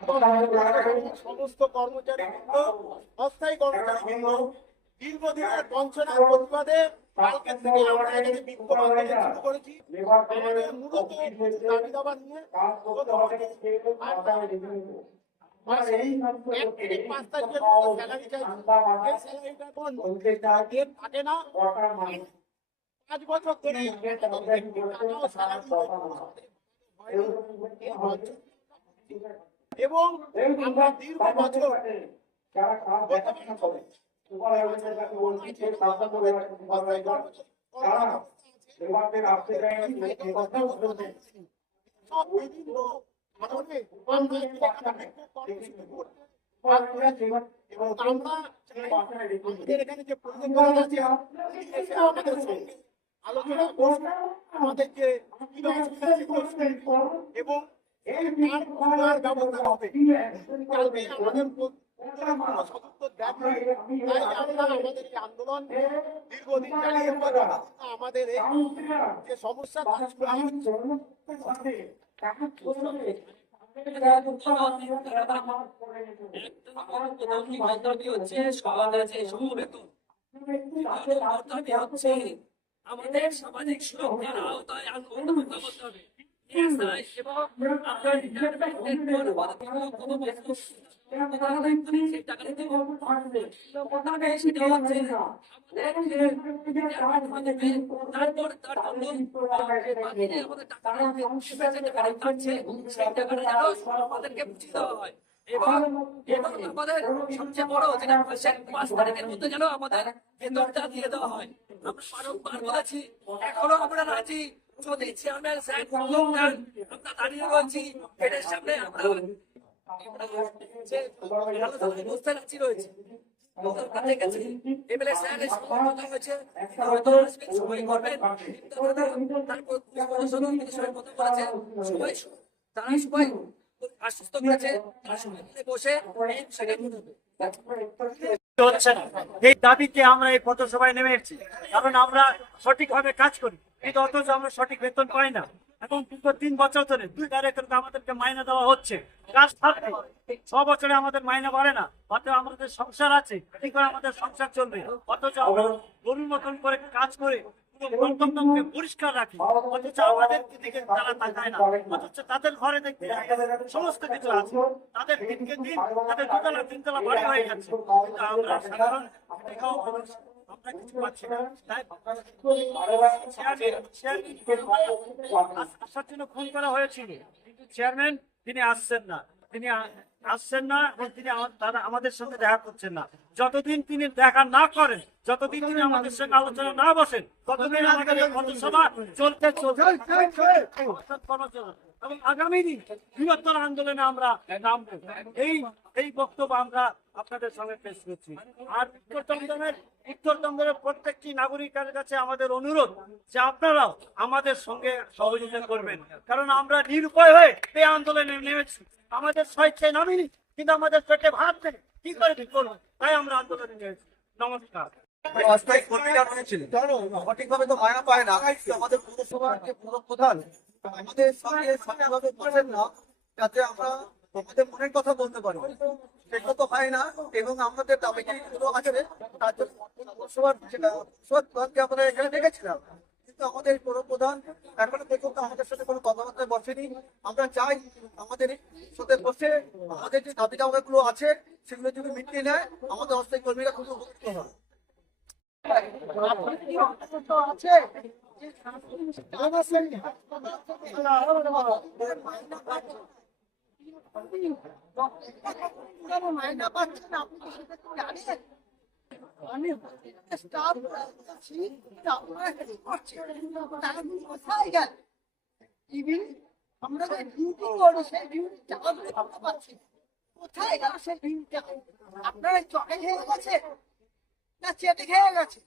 সমস্ত কর্মচারী বৃন্দ, অস্থায়ী কর্মচারী বৃন্দ, দীর্ঘদিনের বঞ্চনার প্রতিবাদে কালকে থেকে আমরা এখানে বিক্ষোভ আন্দোলন শুরু করেছি। আমাদের মূলত দাবি দাবা নিয়ে মাসে 1 থেকে 5 তারিখের মধ্যে স্যালারি চাইছি। এই স্যালারিটা এখন ডেট থাকে না, 5 বছর ধরে টাকাও স্যালারি এবং আমরা দীর্ঘ বছর আলোচনা আমাদেরকে এবং ব্যবস্থা হবে। কালকে আমাদের আন্দোলন দীর্ঘদিন চালিয়ে আমাদের যে সমস্যা আমাদের সামাজিক সুরক্ষার আওতায় আন্দোলন করতে হবে। আমাদেরকে বুঝিয়ে দেওয়া হয় এবং আমাদের সবচেয়ে বড় যেটা 5 তারিখের মধ্যে যেন আমাদের বেতনটা দিয়ে দেওয়া হয়। আমরা বারবার বলেছি, এখনো আমরা রাজি। যদি চেয়ারম্যান সাহেব আমরা দাঁড়িয়ে রয়েছি এটার সামনে, আমরা অবস্থায় রাজি রয়েছি। এমএলএ সাহেবের সঙ্গে হয়েছে, হয়তো সবাই করবেন, তারপর সবাই তারা সবাই আশ্বস্ত করেছে, তারা সবাই বসে হচ্ছে না। এই দাবিতে আমরা এই পথসভায় নেমে এসেছি, কারণ আমরা সঠিকভাবে কাজ করি কিন্তু অথচ আমরা সঠিক বেতন পাই না। এখন দীর্ঘ 3 বছর ধরে 2 ডাইরেক্টরকে আমাদেরকে মাইনে দেওয়া হচ্ছে। কাজ থাকতে 6 বছরে আমাদের মাইনে বাড়ে না, অথচ আমাদের সংসার আছে, কি করে আমাদের সংসার চলবে? অথচ আমরা গরুর মতন করে কাজ করে গণতন্ত্রকে পরিষ্কার রাখি, অথচ আমাদের দিকে তারা তাকায় না। অথচ তাদের ঘরে দেখতে সমস্ত কিছু আছে, তাদের দিনকে দিন তাদের 2তলা 3তলা বাড়ি হয়ে যাচ্ছে, কিন্তু আমরা সাধারণ আমরা কিছু পাচ্ছি না। তাই আসার জন্য ফোন করা হয়েছিল, কিন্তু চেয়ারম্যান তিনি আসছেন না, এবং তিনি আমাদের সঙ্গে দেখা করছেন না। যতদিন তিনি দেখা না করেন, যতদিন তিনি আমাদের সঙ্গে আলোচনা না বসেন, ততদিন আমাদের এই পথসভা চলতে এবং আগামী দিন বৃহত্তর আন্দোলনে আমরা নামবো। এই বক্তব্য আমরা আপনাদের সঙ্গে পেশ করছি। আর উত্তরবঙ্গের প্রত্যেকটি নাগরিকের কাছে আমাদের অনুরোধ যে আপনারাও আমাদের সঙ্গে সহযোগিতা করবেন, কারণ আমরা নিরুপায় হয়ে এই আন্দোলনে নেমেছি। আমাদের স্বেচ্ছায় নামিনি, কিন্তু আমাদের পেটে ভাত নেই, কি করে কি করবো? তাই আমরা আন্দোলনে নেমেছি। নমস্কার। অস্থায়ী কর্মীরা রয়েছিল, সঠিকভাবে তো মায়না পায় না। আমাদের পৌরসভার যে পৌরপ্রধান আমাদের সঙ্গে সঠিকভাবে বসেন না, যাতে আমরা আমাদের মনের কথা বলতে পারি, সেটা তো হয় না। এবং আমাদের দাবি যেগুলো আছে তার জন্য পৌরসভার প্রধানকে আমরা এখানে দেখেছিলাম, কিন্তু আমাদের পৌরপ্রধান এখনো পর্যন্ত আমাদের সাথে কোনো কথাবার্তায় বসেনি। আমরা চাই আমাদের সাথে বসে আমাদের যে দাবি দাবাগুলো আছে সেগুলো যদি মিটিয়ে নেয়, আমাদের অস্থায়ী কর্মীরা খুব উপকৃত হয়। মাইনা পাচ্ছেন আপনি কি সেটা জানেন? আমি স্টাফ আছি, কোথায় গেল? ইভিন আমরা যে ডিউটি করি সেই ডিউটি চাকরি আমরা পাচ্ছি, কোথায় গেল সেই ডিউটিটা? আপনারা চটে খেয়ে গেছে না চেটে খেয়ে গেছে?